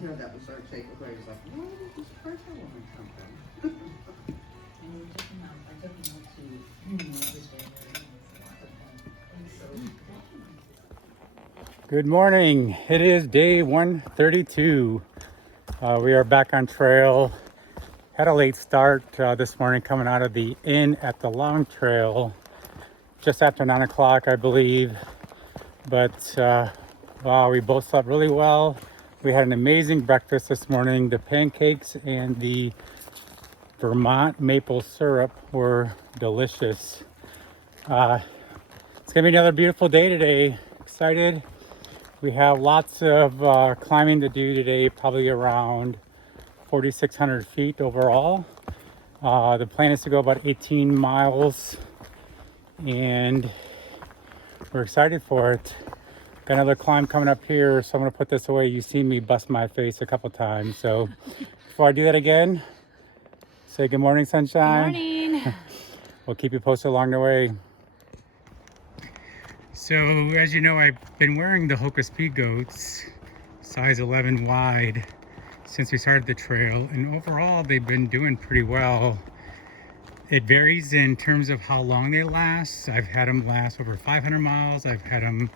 You know, that was our takeaway. It was like, where did this purple one come from? And we took him out. I took him out to Moses River and lots of fun. And so Good morning. It is day 132. We are back on trail. Had a late start this morning coming out of the inn at the Long Trail just after 9 o'clock, I believe. But wow, we both slept really well. We had an amazing breakfast this morning. The pancakes and the Vermont maple syrup were delicious. It's gonna be another beautiful day today. Excited. We have lots of climbing to do today, probably around 4,600 feet overall. The plan is to go about 18 miles and we're excited for it. Got another climb coming up here, so I'm gonna put this away. You've seen me bust my face a couple times. So before I do that again, say good morning, sunshine. good morning. We'll keep you posted along the way. So as you know, I've been wearing the Hoka Speed Goats, size 11 wide, since we started the trail, and overall they've been doing pretty well. It varies in terms of how long they last. I've had them last over 500 miles. I've had them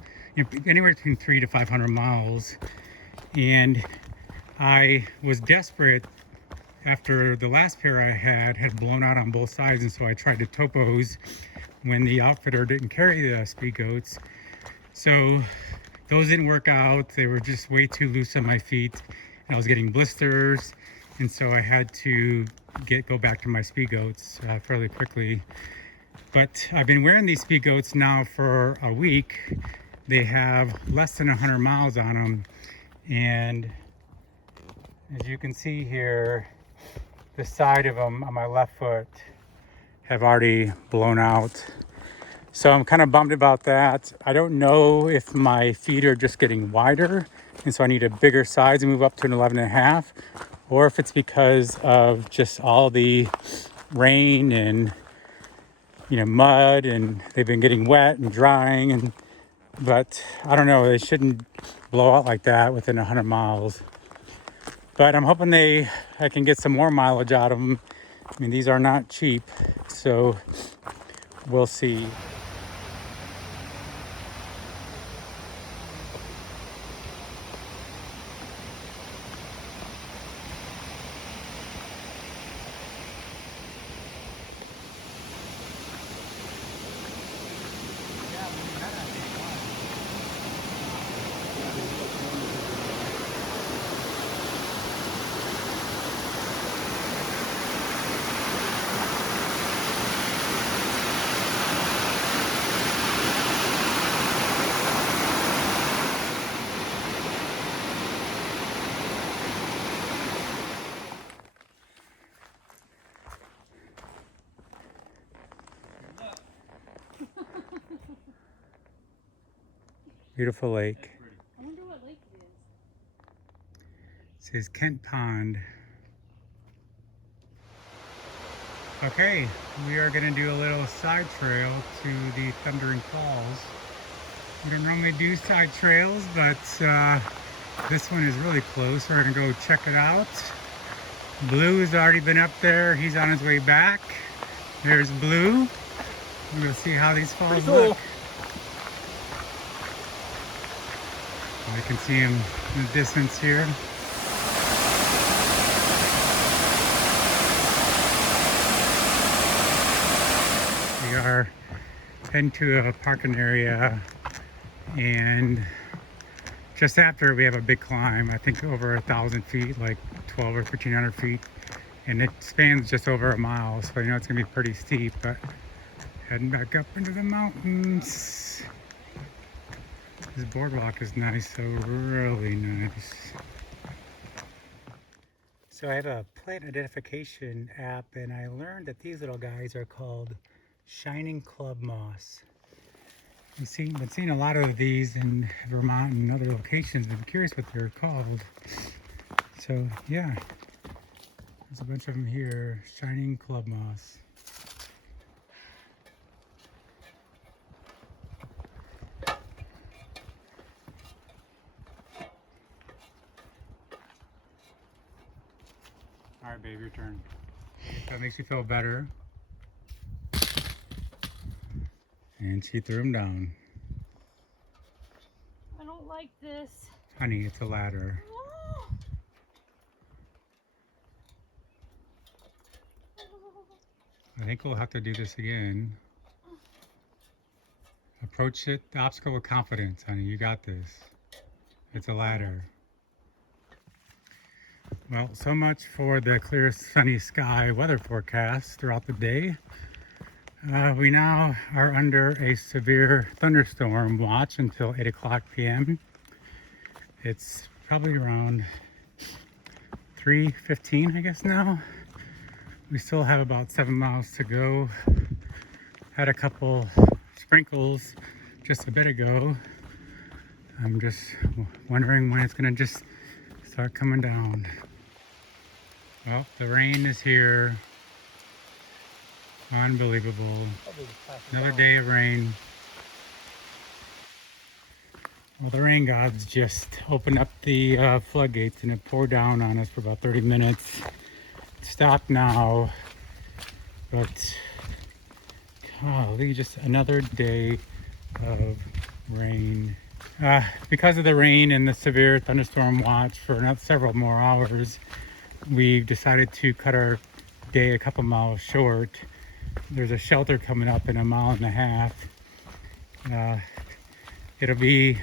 anywhere between 300 to 500 miles. And I was desperate after the last pair I had blown out on both sides, and so I tried to topos when the outfitter didn't carry the Speed Goats. So those didn't work out. They were just way too loose on my feet, and I was getting blisters, and so I had to go back to my Speed Goats fairly quickly. But I've been wearing these Speed Goats now for a week. They have less than 100 miles on them, and as you can see here, the side of them on my left foot have already blown out. So I'm kind of bummed about that. I don't know if my feet are just getting wider, and so I need a bigger size and move up to an 11.5, or if it's because of just all the rain and mud, and they've been getting wet and drying. But I don't know. They shouldn't blow out like that within 100 miles. But I'm hoping I can get some more mileage out of them. I mean, these are not cheap, so we'll see. Beautiful lake. I wonder what lake it It says Kent Pond. Okay, we are going to do a little side trail to the Thundering Falls. We don't normally do side trails, but this one is really close. We're going to go check it out. Blue has already been up there. He's on his way back. There's Blue. We'll see how these falls look. I can see him in the distance here. We are heading to a parking area, and just after we have a big climb, I think over 1,000 feet, like 12 or 1,500 feet, and it spans just over a mile, so you know it's gonna be pretty steep, but heading back up into the mountains. This boardwalk is nice, so really nice. So I have a plant identification app, and I learned that these little guys are called shining club moss. I've been seeing a lot of these in Vermont and other locations. I'm curious what they're called. So yeah, there's a bunch of them here. Shining club moss. Alright, babe, your turn. That makes you feel better. And she threw him down. I don't like this. Honey, it's a ladder. I think we'll have to do this again. Approach it, the obstacle with confidence, honey. You got this. It's a ladder. Well, so much for the clear, sunny sky weather forecast throughout the day. We now are under a severe thunderstorm watch until 8 o'clock p.m. It's probably around 3:15, I guess now. We still have about 7 miles to go. Had a couple sprinkles just a bit ago. I'm just wondering when it's gonna just start coming down. Well, the rain is here. Unbelievable. Another day of rain. Well, the rain gods just opened up the floodgates and it poured down on us for about 30 minutes. It stopped now, but golly, just another day of rain. Because of the rain and the severe thunderstorm watch for several more hours, we've decided to cut our day a couple miles short. There's a shelter coming up in 1.5 miles. It'll be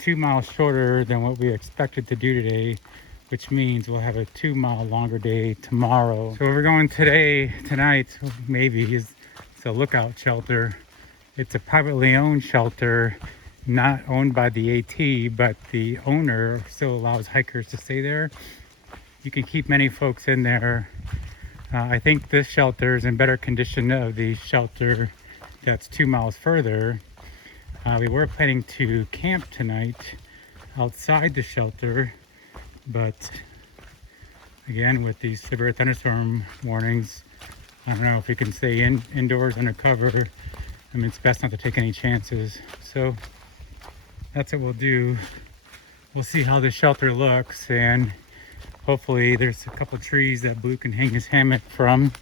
2 miles shorter than what we expected to do today, which means we'll have a 2-mile longer day tomorrow. So we're going tonight, maybe, is a lookout shelter. It's a privately owned shelter, not owned by the AT, but the owner still allows hikers to stay there. You can keep many folks in there. I think this shelter is in better condition of the shelter that's 2 miles further. We were planning to camp tonight outside the shelter, but again, with these severe thunderstorm warnings, I don't know if we can stay indoors under cover. I mean, it's best not to take any chances. So that's what we'll do. We'll see how the shelter looks, and hopefully there's a couple trees that Blue can hang his hammock from.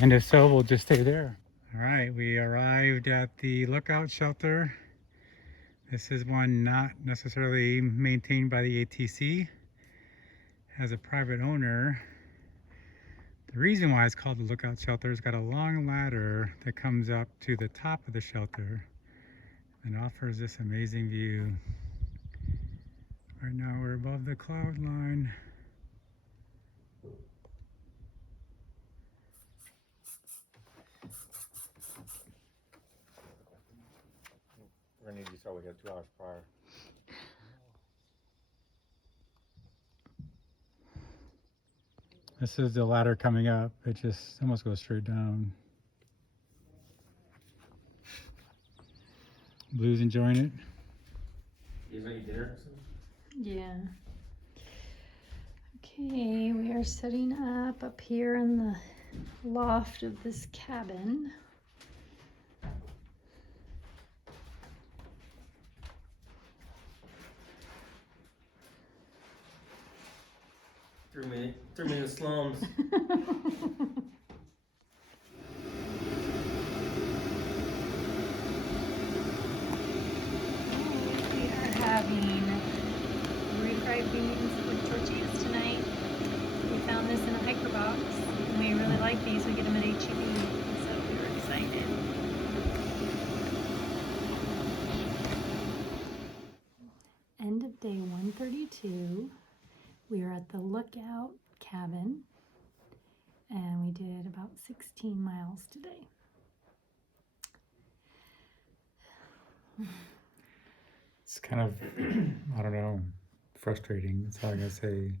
And if so, we'll just stay there. All right, we arrived at the lookout shelter. This is one not necessarily maintained by the ATC. Has a private owner. The reason why it's called the lookout shelter is got a long ladder that comes up to the top of the shelter and offers this amazing view. Right now we're above the cloud line. We're gonna need to start with 2 hours prior. This is the ladder coming up. It just almost goes straight down. Blue's enjoying it. You guys eat dinner? Yeah. Okay, we are setting up here in the loft of this cabin. Threw me in the slums. We are having refried beans with tortillas tonight. We found this in a hiker box, and we really like these. We get them at HEB, so we were excited. End of day 132. We are at the lookout cabin, and we did about 16 miles today. It's kind of, I don't know, frustrating. That's all I gotta say.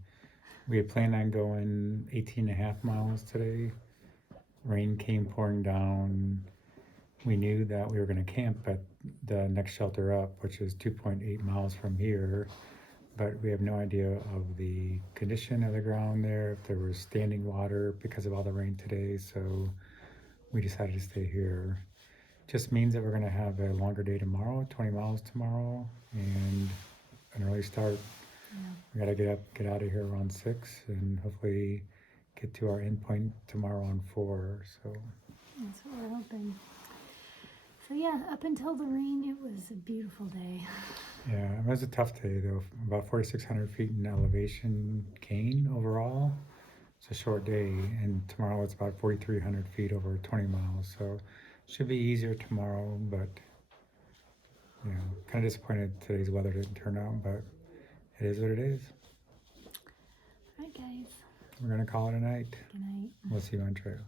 We had planned on going 18.5 miles today. Rain came pouring down. We knew that we were gonna camp at the next shelter up, which is 2.8 miles from here. But we have no idea of the condition of the ground there, if there was standing water because of all the rain today. So we decided to stay here. Just means that we're gonna have a longer day tomorrow, 20 miles tomorrow, and an early start. Yeah. We gotta get out of here around 6 and hopefully get to our endpoint tomorrow on 4. So That's what we're hoping. So yeah, up until the rain, it was a beautiful day. yeah, it was a tough day though. About 4,600 feet in elevation gain overall. It's a short day, and tomorrow it's about 4,300 feet over 20 miles. So should be easier tomorrow, but you know, kind of disappointed today's weather didn't turn out, but it is what it is. All right, guys. We're gonna call it a night. Good night. We'll see you on trail.